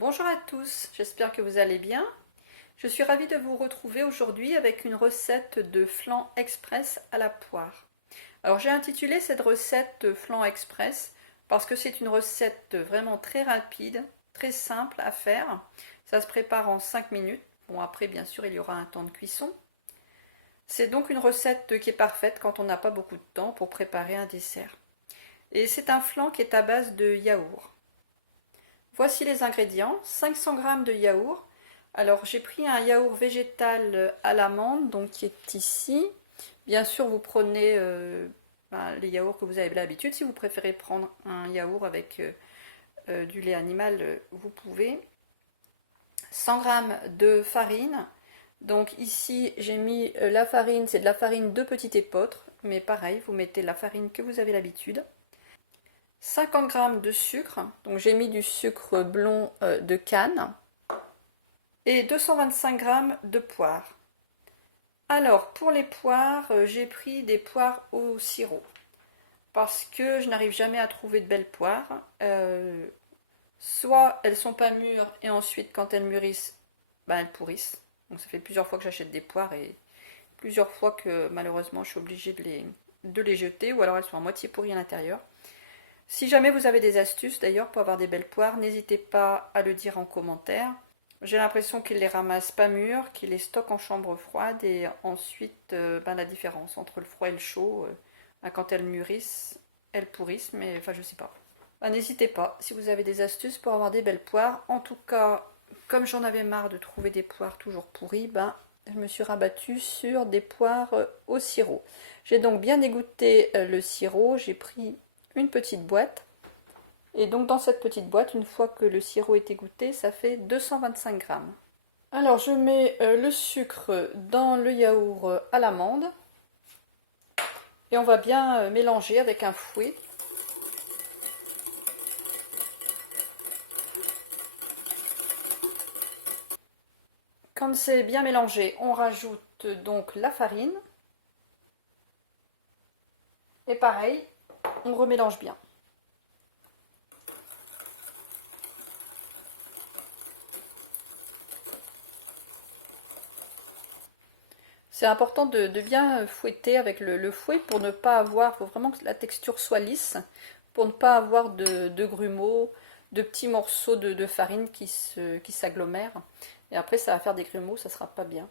Bonjour à tous, j'espère que vous allez bien. Je suis ravie de vous retrouver aujourd'hui avec une recette de flan express à la poire. Alors j'ai intitulé cette recette flan express parce que c'est une recette vraiment très rapide, très simple à faire. Ça se prépare en 5 minutes. Bon, après bien sûr il y aura un temps de cuisson. C'est donc une recette qui est parfaite quand on n'a pas beaucoup de temps pour préparer un dessert. Et c'est un flan qui est à base de yaourt. Voici les ingrédients. 500 g de yaourt. Alors j'ai pris un yaourt végétal à l'amande, donc qui est ici. Bien sûr, vous prenez les yaourts que vous avez l'habitude. Si vous préférez prendre un yaourt avec du lait animal, vous pouvez. 100 g de farine. Donc ici j'ai mis la farine, c'est de la farine de petit épeautre, mais pareil, vous mettez la farine que vous avez l'habitude. 50 g de sucre, donc j'ai mis du sucre blond de canne, et 225 g de poires. Alors pour les poires, j'ai pris des poires au sirop, parce que je n'arrive jamais à trouver de belles poires. Soit elles sont pas mûres, et ensuite quand elles mûrissent, elles pourrissent. Donc ça fait plusieurs fois que j'achète des poires, et plusieurs fois que malheureusement je suis obligée de les jeter, ou alors elles sont à moitié pourries à l'intérieur. Si jamais vous avez des astuces d'ailleurs pour avoir des belles poires, n'hésitez pas à le dire en commentaire. J'ai l'impression qu'ils les ramassent pas mûres, qu'ils les stockent en chambre froide et ensuite la différence entre le froid et le chaud, quand elles mûrissent, elles pourrissent, mais enfin je sais pas. N'hésitez pas si vous avez des astuces pour avoir des belles poires. En tout cas, comme j'en avais marre de trouver des poires toujours pourries, je me suis rabattue sur des poires au sirop. J'ai donc bien égoutté le sirop, j'ai pris une petite boîte. Et donc dans cette petite boîte, une fois que le sirop est égoutté, ça fait 225 g. Alors je mets le sucre dans le yaourt à l'amande. Et on va bien mélanger avec un fouet. Quand c'est bien mélangé, on rajoute donc la farine. Et pareil, on remélange bien. C'est important de bien fouetter avec le fouet pour ne pas avoir, il faut vraiment que la texture soit lisse, pour ne pas avoir de grumeaux, de petits morceaux de farine qui s'agglomèrent. Et après ça va faire des grumeaux, ça sera pas bien.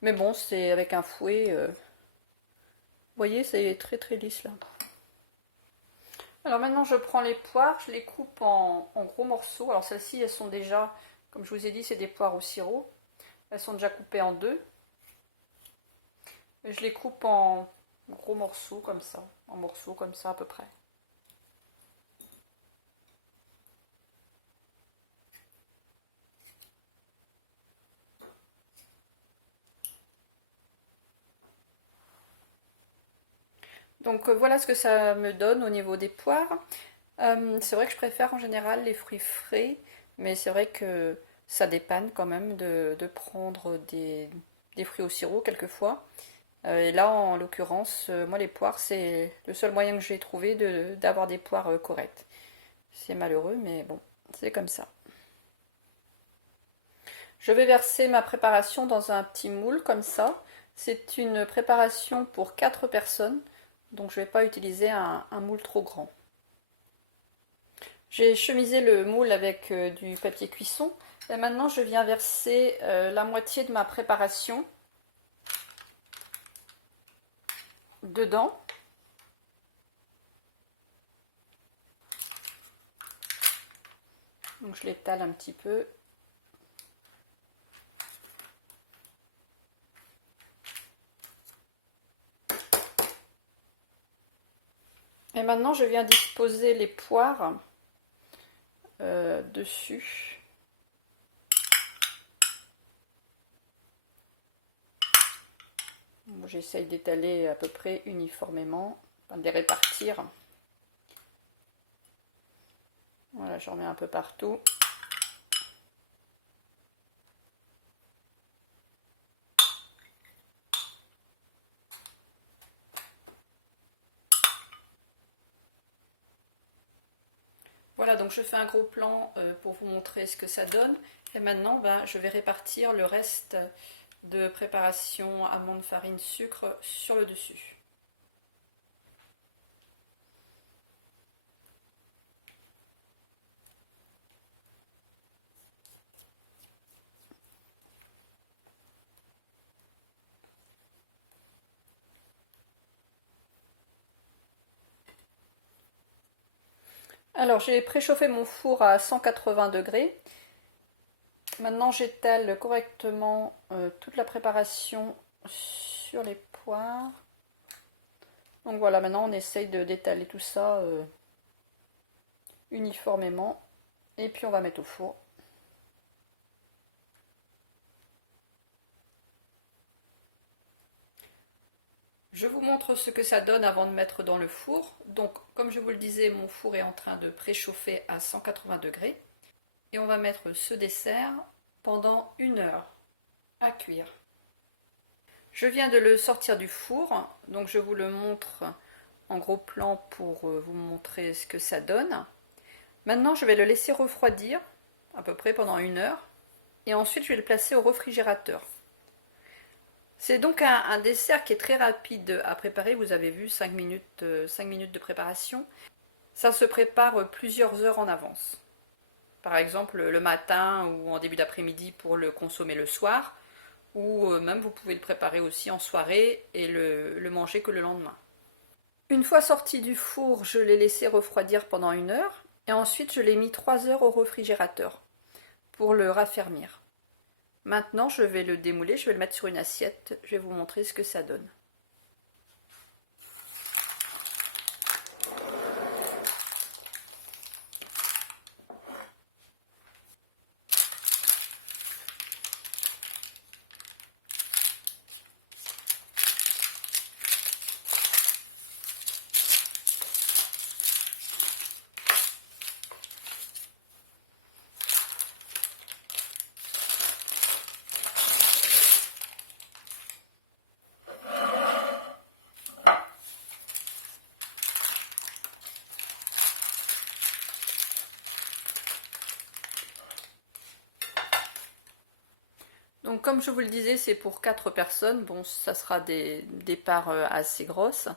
Mais bon, c'est avec un fouet. Vous voyez, c'est très très lisse là. Alors maintenant je prends les poires, je les coupe en gros morceaux. Alors celles-ci elles sont déjà, comme je vous ai dit, c'est des poires au sirop. Elles sont déjà coupées en deux. Et je les coupe en gros morceaux comme ça, à peu près. Donc voilà ce que ça me donne au niveau des poires. C'est vrai que je préfère en général les fruits frais, mais c'est vrai que ça dépanne quand même de prendre des fruits au sirop quelquefois. Et là, en l'occurrence, moi les poires, c'est le seul moyen que j'ai trouvé d'avoir des poires correctes. C'est malheureux, mais bon, c'est comme ça. Je vais verser ma préparation dans un petit moule comme ça. C'est une préparation pour 4 personnes, donc je ne vais pas utiliser un moule trop grand. J'ai chemisé le moule avec du papier cuisson. Et maintenant, je viens verser la moitié de ma préparation dedans. Donc je l'étale un petit peu. Et maintenant, je viens disposer les poires dessus. Bon, j'essaye d'étaler à peu près uniformément, de les répartir. Voilà, j'en mets un peu partout. Voilà, donc je fais un gros plan pour vous montrer ce que ça donne. Et maintenant, je vais répartir le reste de préparation amandes, farine, sucre sur le dessus. Alors j'ai préchauffé mon four à 180 degrés. Maintenant j'étale correctement toute la préparation sur les poires. Donc voilà, maintenant on essaye d'étaler tout ça uniformément. Et puis on va mettre au four. Je vous montre ce que ça donne avant de mettre dans le four. Donc comme je vous le disais, mon four est en train de préchauffer à 180 degrés. Et on va mettre ce dessert pendant 1 heure à cuire. Je viens de le sortir du four, donc je vous le montre en gros plan pour vous montrer ce que ça donne. Maintenant je vais le laisser refroidir à peu près pendant 1 heure et ensuite je vais le placer au réfrigérateur. C'est donc un dessert qui est très rapide à préparer, vous avez vu 5 minutes de préparation. Ça se prépare plusieurs heures en avance. Par exemple le matin ou en début d'après-midi pour le consommer le soir, ou même vous pouvez le préparer aussi en soirée et le manger que le lendemain. Une fois sorti du four, je l'ai laissé refroidir pendant 1 heure et ensuite je l'ai mis 3 heures au réfrigérateur pour le raffermir. Maintenant je vais le démouler, je vais le mettre sur une assiette, je vais vous montrer ce que ça donne. Donc comme je vous le disais, c'est pour 4 personnes. Bon, ça sera des parts assez grosses.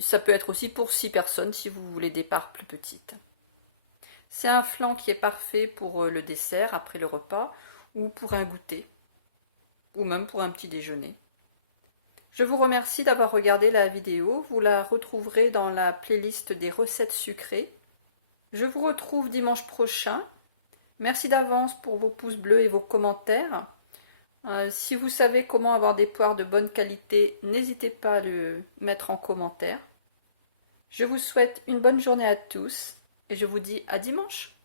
Ça peut être aussi pour 6 personnes si vous voulez des parts plus petites. C'est un flan qui est parfait pour le dessert après le repas ou pour un goûter ou même pour un petit déjeuner. Je vous remercie d'avoir regardé la vidéo. Vous la retrouverez dans la playlist des recettes sucrées. Je vous retrouve dimanche prochain. Merci d'avance pour vos pouces bleus et vos commentaires. Si vous savez comment avoir des poires de bonne qualité, n'hésitez pas à le mettre en commentaire. Je vous souhaite une bonne journée à tous et je vous dis à dimanche.